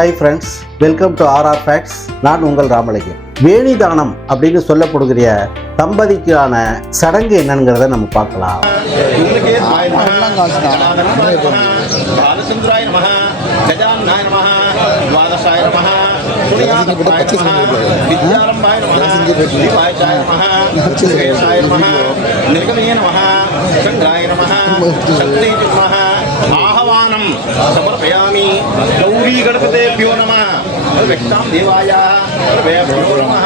Hi friends welcome to RR facts நான் உங்கள் ராமலிங்கம். வேணி தானம் அப்படின்னு சொல்லப்படுகிற தம்பதிக்கான சடங்கு என்னங்கிறத நம்ம பார்க்கலாம். நிர்கமய समर्पयामि। गौरीगणपते प्यो नमः। व्यक्तां देवाया। प्यो नमः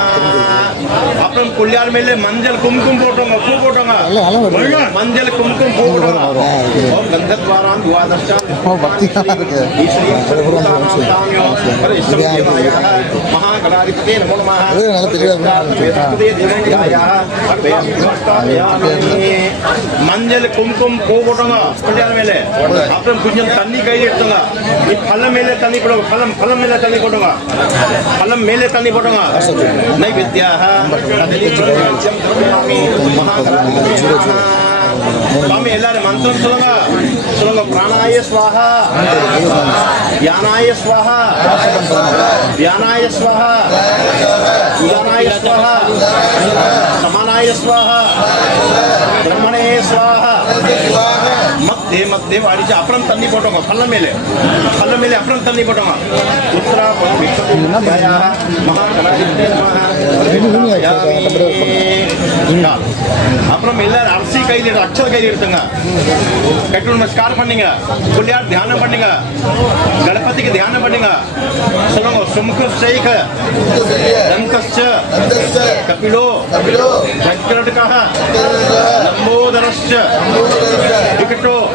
அப்புறம் கொள்ளியார் மேல மஞ்சள் கும்கும் போட்டோங்க பூ போட்டோங்க மஞ்சள் கும்கும் பூ போட்டோங்க கந்தத்வாராம் துவாதஷ்டாம் மகா கலாதிபதே நமோ நமஹ இது நல்ல தெரியாது மஞ்சள் கும்கும் பூ போட்டோங்க பஞ்சால மேல. அப்புறம் கொஞ்சம் தண்ணி கையில் எடுத்துங்க பழம் மேலே தண்ணி போடுங்க பழம் பழம் மேலே தண்ணி போடுங்க பழம் மேலே தண்ணி போடுங்க நைவேத்தியாக. స్వామి వెళ్ళారు మంత్రం సులభ. సులభ ప్రాణాయ స్వాహ. ధ్యానాయ స్వాహ. ధ్యానాయ స్వాహ. ఉదానాయ స్వాహ. సమానాయ స్వాహ. బ్రహ్మణే స్వాహ. தேம தேவ அடிச்சு அப்புறம் தண்ணி போட்டோங்க பல்ல மேலே பல்ல மேலே அப்புறம் தண்ணி போட்டோங்க உத்தரா அப்புறம் எல்லாரும் அரசி கையில் எடுத்து அக்ஷர கையில் எடுத்துங்க கட்டு நமஸ்கார் பண்ணுங்க புள்ளியார் தியானம் பண்ணுங்க கணபதிக்கு தியானம் பண்ணுங்க சொல்லுங்க சுமுக சேக தங்கஸ்ச கபிலோ கபிலோ சங்கரடுக்காக நம்போதரஸ்ச விகட்டோ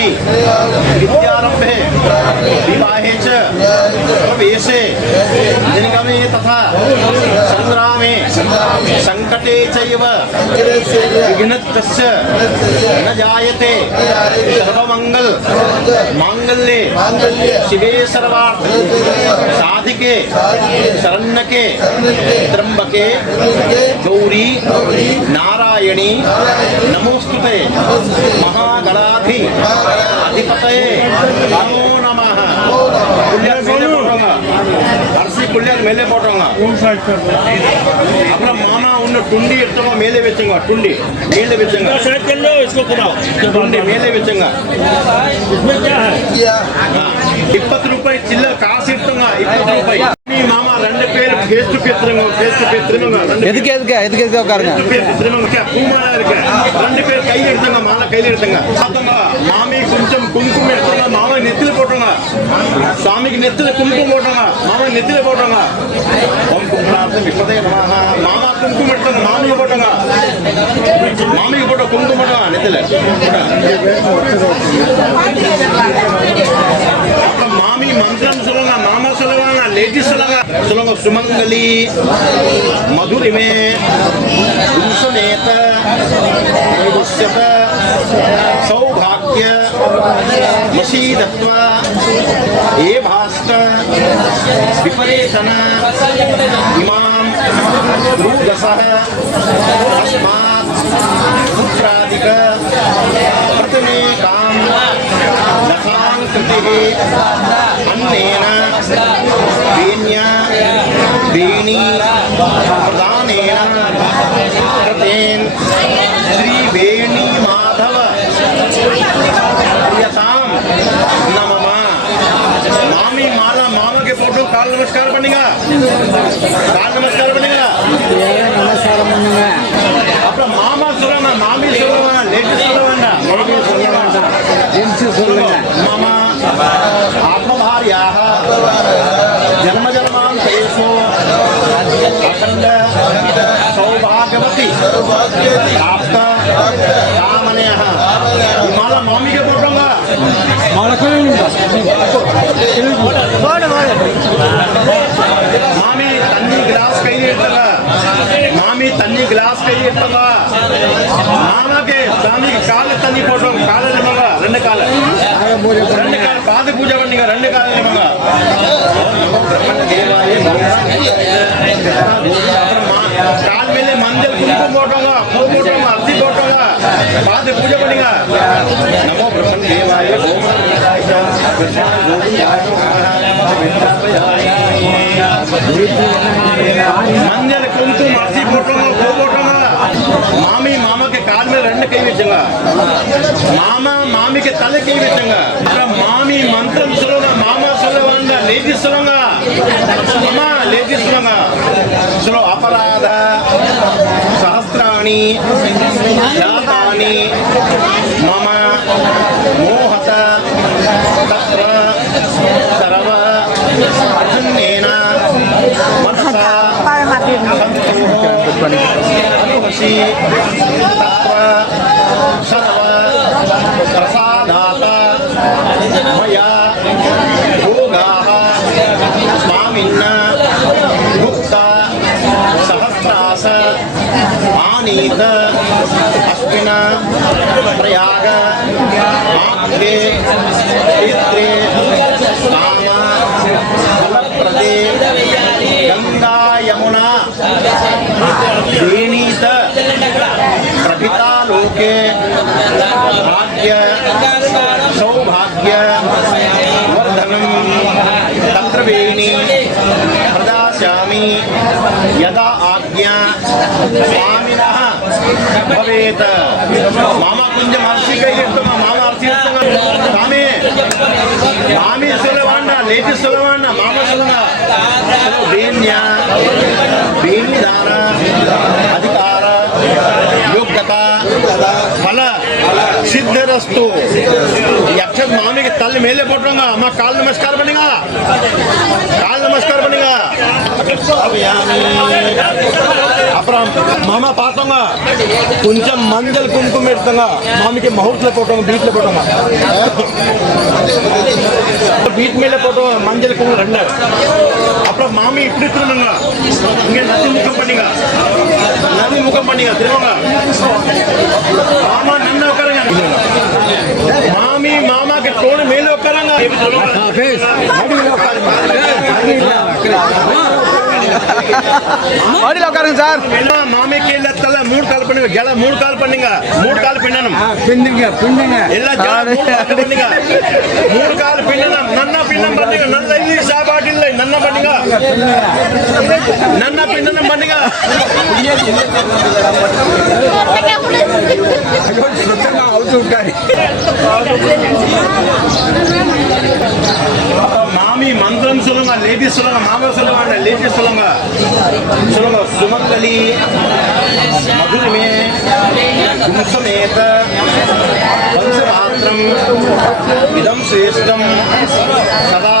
शृणुयादपि विद्यारम्भे विवाहे च प्रवेशे निर्गमे तथा सङ्ग्रामे सङ्कटे चैव विघ्नतस्य न जायते सर्वमङ्गल माङ्गल्ये शिवे सर्वार्थ साधिके शरण्यके त्र्यम्बके गौरी नारायणी नमोस्तुते महागणाधि అధి అధిపతయే నమో నమ அரசி புள்ளியார் மேலே போடுறாங்க அப்புறம் மாமா ஒன்று துண்டி எடுத்தவங்க மேலே வச்சுங்க துண்டி மேலே வச்சுங்க துண்டி மேலே வச்சுங்க இப்பத்து ரூபாய் சில்ல காசு எடுத்துங்க இப்பத்து ரூபாய் எதுக்கு எதுக்கு எதுக்கு எதுக்கு உட்காருங்க? ரெண்டு பேர் கையில் எடுத்துங்க மாலை கையில் எடுத்துங்க. மாமி கொஞ்சம் குங்குமம் எடுத்துங்க மாமா நெத்தில போட்டோங்க சுவாமிக்கு நெத்தில குங்குமம் போட்டோங்க மாமா நெத்தில போட்டோங்க மாமா குங்குமம் எடுத்துங்க போட்டோங்க. மாமிக்கு போட்ட குங்குமம் போட்டோங்க நெத்தில. அப்புறம் மாமி மந்திரம் சொல்லுங்க மாமா लेडीज़ लगा। सुमंगली मधुरिमे पुरुषनेत वैवस्यत, सौभाग्य, मसीदत्व, ये भास्त, विपरेतन, इमाम अस्मात्, पुत्रादिक, प्रथमे கால் நமஸ்காரம் பண்ணுங்க கால் நமஸ்காரம் பண்ணுங்க நமஸ்காரம் பண்ணுங்க அப்புறம் மாமா சொல்லுங்க மாமி சொல்லுவாங்க லேடிஸ் சொல்ல வேண்டாம் லேடிஸ் சொல்ல வேண்டாம் ஜென்ஸ் சொல்லுங்க மாமா ஆத்மபாரியாக ஜன்ம ஜன்மான் தேசோ அகண்ட சௌபாகவதி பிராப்த காமனையாக மாமிக்கே போட்டோங்க. மாமி தண்ணி கிளாஸ் கையில் எடுத்தாங்க. மாமி தண்ணி கிளாஸ் கையில் எடுத்தாங்க. மாமாக்கு சாமி கால தண்ணி போட்டோம். கால நிமிங்க ரெண்டு கால. ரெண்டு கால. பாது பூஜை பண்ணீங்க. ரெண்டு கால நிமிங்க கால் மேலே மஞ்சள் குங்குமம் போட்டோங்க பூ போட்டோங்க அரிசி போட்டோங்க பார்த்து பூஜை பண்ணுங்க நமோ பிரம்மன் தேவாய மஞ்சள் குங்குமம் அரிசி பூ மாமி மாமாக்கு கால் மேல ரெண்டு கை வச்சுங்க மாமா மாமிக்கு தலை கை வச்சுங்க மாமி மந்த Tani, Tani, Mama, Mohata, Tatra, Sarava, Arjun Nena, Marsa, Santu, Santu, Santu, Santu, आनीत अस्मिन् प्रयाग आख्ये क्षेत्रे काम फलप्रदे गङ्गा यमुना वीणीत प्रभिता लोके भाग्य सौभाग्य वर्धनं तत्र वेणी प्रदास्यामि यदा आज्ञा स्वामिनः భవేత. మామ కొంచెం అలసి కైగెట్టు మా మామ అలసి స్వామి మామి సులవాణ లేటి సులవాణ మామ సులభ బేన్య బేనిదార అధికార యోగ్యత ఫల ಸಿದ್ಧರಸ್ತು மாமா பார்த்தோங்க கொஞ்சம் மஞ்சள் குங்குமம் எடுத்தோங்க மாமிக்கு மவுத்தில் போட்டோங்க வீட்டுல போட்டோங்க பீட் மேல போட்டோம் மஞ்சள் குங்குமம் ரெண்டு அப்புறம் மாமி இப்படி திரும்புங்க இங்கே நதி முகம் பண்ணீங்க நதி முகம் பண்ணீங்க திரும்புங்க மாமா நின்று உட்காருங்க மாமி மாமாக்கு தோணு மேல உட்காருங்க மாடியில் உட்காருங்க சார். மாமிக்கு இல்லத்துல மூணு கால் பண்ணுங்க. ஜல மூணு கால் பண்ணுங்க. மூணு கால் பின்னணும். பின்னுங்க பின்னுங்க. எல்லா ஜல மூணு கால் பின்னுங்க. மூணு கால் பின்னணும். நன்னா பின்னம் பண்ணுங்க நல்ல சாப்பாடு இல்லை. నన్న పండుగ నన్న పిండన పండుగ మామి మంత్రం సులంగా లేపి సులంగా మామ సులంగా అంటే లేపి సులంగా సులంగా సుమంగలి మధురమేత కుంసమేత ఇదం శ్రేష్టం సదా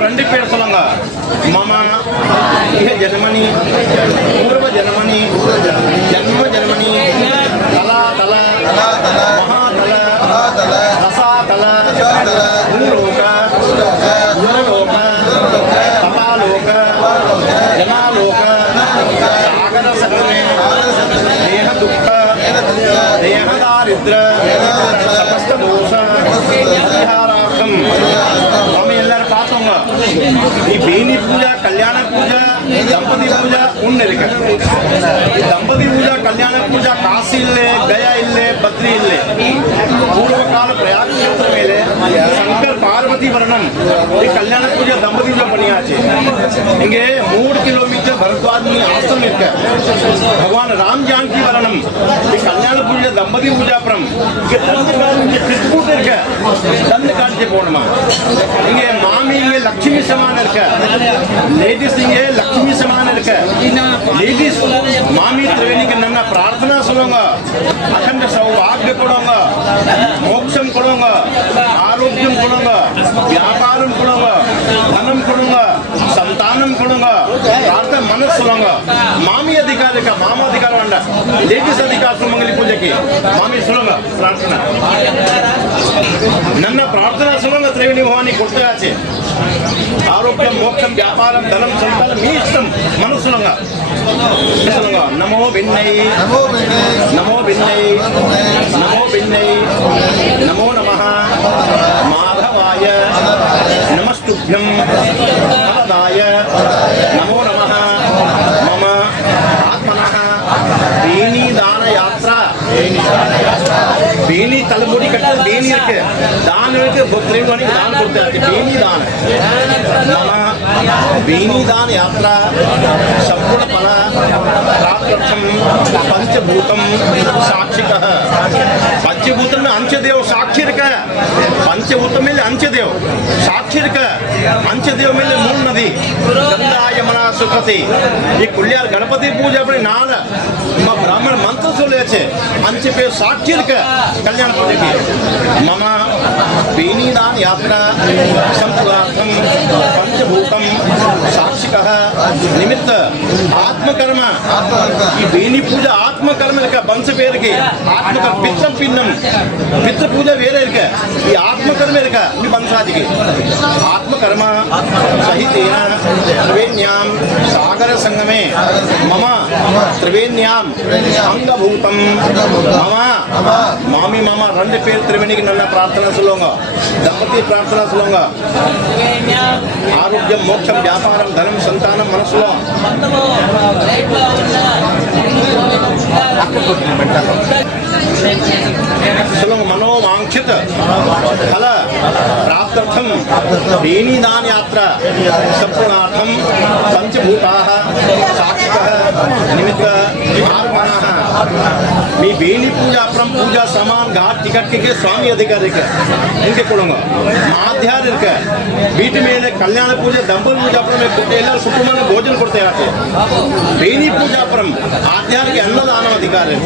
ரெண்டு பேர் சொல்லுங்க. மாமா இஹ பூர்வ ஜன்மனி ஜென்ம ஜன்மனி தலா தல மகாதல ரசாதல பூலோக குணலோக தபாலோக ஜனாலோக சாகர சகமே தேக துக்க தேக தாரித்ர சமஸ்த தோஷ பரிகாரார்த்தம் ಈ ಬೇನಿ ಪೂಜಾ ಕಲ್ಯಾಣ ಪೂಜಾ ದಂಪತಿ ಪೂಜಾ ಉಣ್ಣರಿಕೆ ಈ ದಂಪತಿ ಪೂಜಾ ಕಲ್ಯಾಣ ಪೂಜಾ ಕಾಸಿ ಇಲ್ಲೇ ಗಯಾ ಇಲ್ಲೇ ಬದ್ರಿ ಇಲ್ಲೇ ಪೂರ್ವಕಾಲ ಪ್ರಯಾಗ ಕ್ಷೇತ್ರ ಮೇಲೆ ಶಂಕರ್ ಪಾರ್ವತಿ ವರ್ಣನ್ ಈ ಕಲ್ಯಾಣ ಪೂಜಾ ದಂಪತಿ ಪೂಜಾ ಬಣಿಯಾಚೆ ಹಿಂಗೆ ಮೂರು ಕಿಲೋ च भरद्वाज में आश्रम भगवान राम जानकी वरणम ये कल्याण पूजा दंपति पूजा परम ये திருப்பூர் இருக்க. தந்து காட்சி போகணுமா? இங்க மாமி இங்க லட்சுமி சமான இருக்க. லேடிஸ் இங்க லட்சுமி சமான இருக்க. லேடிஸ் மாமி திரிவேணிக்கு என்னன்னா பிரார்த்தனா சொல்லுங்க அகண்ட சௌபாகிய கொடுங்க. மோட்சம் கொடுங்க. ஆரோக்கியம் கொடுங்க. வியாபாரம் கொடுங்க. தனம் கொடுங்க. சந்தானம் கொடுங்க. ಸರ್ವತ ಮನಸ್ಸುಲಂಗ ಮಾಮಿ ಅಧಿಕಾರಿಕ ಮಾಮಾಧಿಕಾರ ಅಂಡ ಲೇಡೀಸ್ ಅಧಿಕಾರ ಸುಮಂಗಲಿ ಪೂಜೆಗೆ ಮಾಮಿ ಸುಲಂಗ ಪ್ರಾರ್ಥನಾ ನನ್ನ ಪ್ರಾರ್ಥನಾ ಸುಲಂಗ ತ್ರಿವೇಣಿ ಭವಾನಿ ಕೊಡ್ತಾಚೆ ఆరోగ్యం మోక్షం వ్యాపారం ధనం సంతానం మీ ఇష్టం మనసులంగా నమో విన్నై నమో విన్నై నమో విన్నై నమో నమ మాధవాయ నమస్తుభ్యం నమో నమ मम आत्मनः दीनीदान यात्रा। பீனி தலைமுடி கட்ட பீனி இருக்கு தான் இருக்கு புத்திரன் வாங்கி சம்பூர்ண பலா राजदर्शन पंचभूतम साक्षिक पंचभूत में अंश देव साक्षिर का पंचभूत में अंश देव साक्षिर का अंश देव में मूल नदी गंगा यमुना सुखती ये कुल्याल गणपति पूजा अपने नाल ब्राह्मण मंत्र चले அஞ்சு பேர் சாட்சியிருக்க கல்யாணம் பண்ணிருக்கீங்க மம வேணிதான் யாத்திரா சம்பூர்ணார்த்தம் பஞ்சபூதம் சாட்சிக நிமித்த ஆத்மகர்ம ఈ వేణి పూజ ఆత్మకర్మ ఇక బంశ పేరుకి ఆత్మక పిత్ర పిన్నం పిత్ర పూజ వేరే ఇక ఈ ఆత్మకర్మ ఇక ఈ బంశాదికి ఆత్మకర్మ సహితేన త్రివేణ్యాం సాగర సంగమే మమ త్రివేణ్యాం అంగభూతం మమ மாமி மாமா ரெண்டு பேர் திருவேணிக்கு நல்ல பிரார்த்தனை சொல்லுவாங்க தம்பதி பிரார்த்தனை சொல்லுவாங்க ஆரோக்கியம் மோட்சம் வியாபாரம் தனம் சந்தானம் மனசுல சொல்லுங்க மனோவாஞ்சித் பல பிராப்தம் தேனிதான் யாத்திரா சம்பூர்ணார்த்தம் பஞ்சபூதாக சாட்சிக நிமித்த మీ వేణి పూజ అப்புறம் పూజా సమాన్ ఘాట్ టికెట్కి స్వామి అధికారి ఇంకే కొడుంగ. మాధ్యార్ ఇరుక వీటి మీద కళ్యాణ పూజ దంపల్ పూజ అప్పుறம் ఎల్లారు కుటుంబాన భోజనం కొడతాయి అట్లా పూజ అప్పుறம் ఆధ్యారికి అన్నదానం అధికారి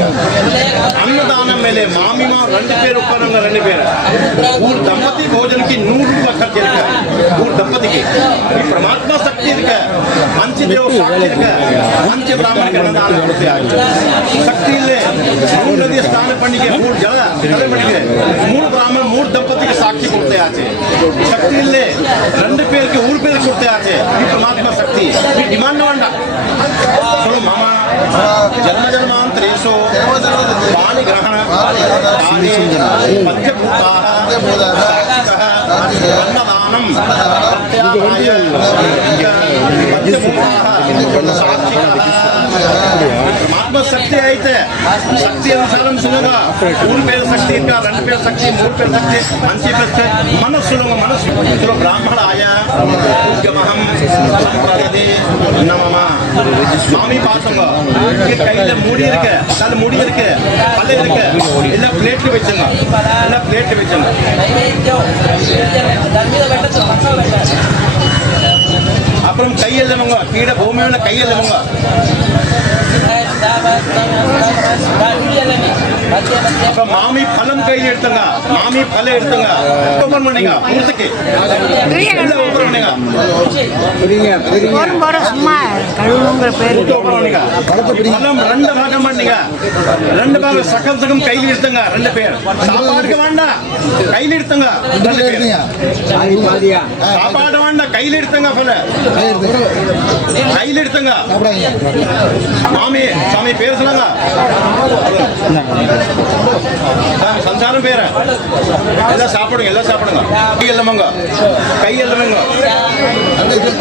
అన్నదానం మేలే మామి முக்கியமா ரெண்டு பேர் உட்காராங்க ரெண்டு பேர். ஒரு தம்பதி போஜனுக்கு நூறு ரூபாய் கட்டி இருக்க. ஒரு தம்பதிக்கு. परमात्मा शक्ति இருக்க. அஞ்சு தேவ சாட்சி இருக்க. அஞ்சு பிராமணர்கள் தான் சக்தி இல்லை. மூணு நதியை மூணு సాక్షి కొడతాయాచే శక్తి ఇల్లే రెండు పేరుకి ఊరు పేరు కొడతాయాచే ఈ పరమాత్మ శక్తి మీ డిమాండ్ వండ సో మామ జన్మ జన్మాంతరేషు వాణి గ్రహణ ఆది పంచభూతాః அன்னதானம் ஆத்ம சக்தி ஐத்து சக்தி அனுசாரம் சொல்லுங்க மூணு பேர் சக்தி இருக்கா ரெண்டு பேர் சக்தி மூணு பேர் சக்தி அஞ்சு பேர் சக்தி மனசு சொல்லுங்க மனசு பிராமணாய உத்யமகம் சம்பிரதி நமமா சாமி பார்த்துங்க கையில முடி இருக்கு அது வச்சுங்க எல்லாம் வச்சுங்க அப்புறம் கையெல்லவங்க கீழே பூமியோட கையெல்லவங்க மாமி பழம் கையில் எடுத்துங்க. மாமி பழம் எடுத்துங்க. ஓபன் பண்ணுங்க. மூர்த்திக்கு ஓபன் பழம் ரெண்டு பாகம் பண்ணீங்க. ரெண்டு பாகம் சக்கம் சக்கம் கையில் எடுத்துங்க ரெண்டு பேர். சாப்பாடுக்கு வேண்டாம் கையில் எடுத்துங்க சாப்பாடு வேண்டாம் கையில் எடுத்துங்க பல கையில் எடுத்துங்க மாமி சாமி பேர் சொல்லுங்க. சாமி, சந்தானம் பேர. எல்லாம் சாப்பிடுங்க எல்லாம் சாப்பிடுங்க. கை எல்லாமங்க கை எல்லாமங்க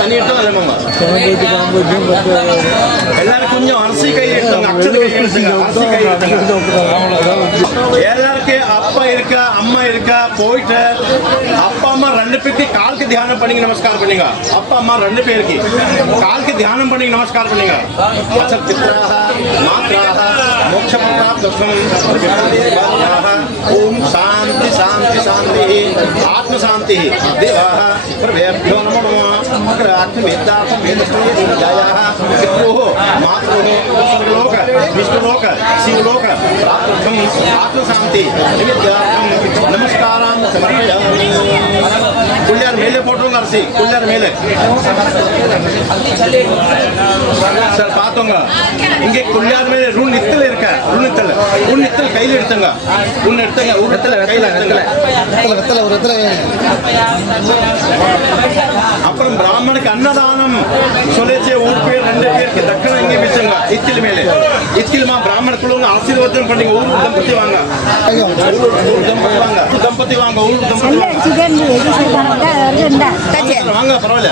தண்ணி எடுத்து எல்லாமங்க எல்லாரும் கொஞ்சம் அரிசி கை எடுத்துங்க கை எடுத்துங்க அரிசி கை எடுத்துங்க. எல்லாருக்கும் அப்பா இருக்கா அம்மா இருக்கா போயிட்டு அப்பா அம்மா ரெண்டு பேருக்கு காலுக்கு தியானம் பண்ணி நமஸ்காரம் பண்ணுங்க. அப்பா அம்மா ரெண்டு பேருக்கு. காலுக்கு தியானம் பண்ணி நமஸ்காரம் பண்ணுங்க. मात्राः मोक्षमप्राप्तत्वं शांति शान्ति शान्ति शान्तिः। नमो। नमः अग्रार्थं वेदार्थं वेदस्मयजायाः पितुः मातुः सर्वलोक विष्णुलोक शिवलोक प्राप्तर्थम् आत्मशान्ति निमित्तार्थं नमस्कारान् समर्पयामि குள்ளியார் மேலே போட்டுருங்க அரிசி குள்ளியார் மேலே சார் பார்த்தோங்க இங்கே குள்ளியார் மேலே ரூன் நித்தல் இருக்க ரூன் நித்தல் ரூன் நித்தல் கையில் எடுத்துங்க ரூன் எடுத்துங்க ஒரு இடத்துல கையில் எடுத்துங்க அப்புறம் பிராமணுக்கு அன்னதானம் சொல்லிச்சு ஊர் பேர் ரெண்டு பேருக்கு தக்கன இங்கே வச்சுங்க இத்தில் மேலே. இத்தில் மா பிராமணக்குள்ள ஆசீர்வாதம் பண்ணி ஊர் தம்பதி வாங்க. ஊர் தம்பதி வாங்க ஊர் தம்பதி வாங்க. ஊர் தம்பதி வாங்க. இருந்தா வாங்க, வாங்க பரவாயில்ல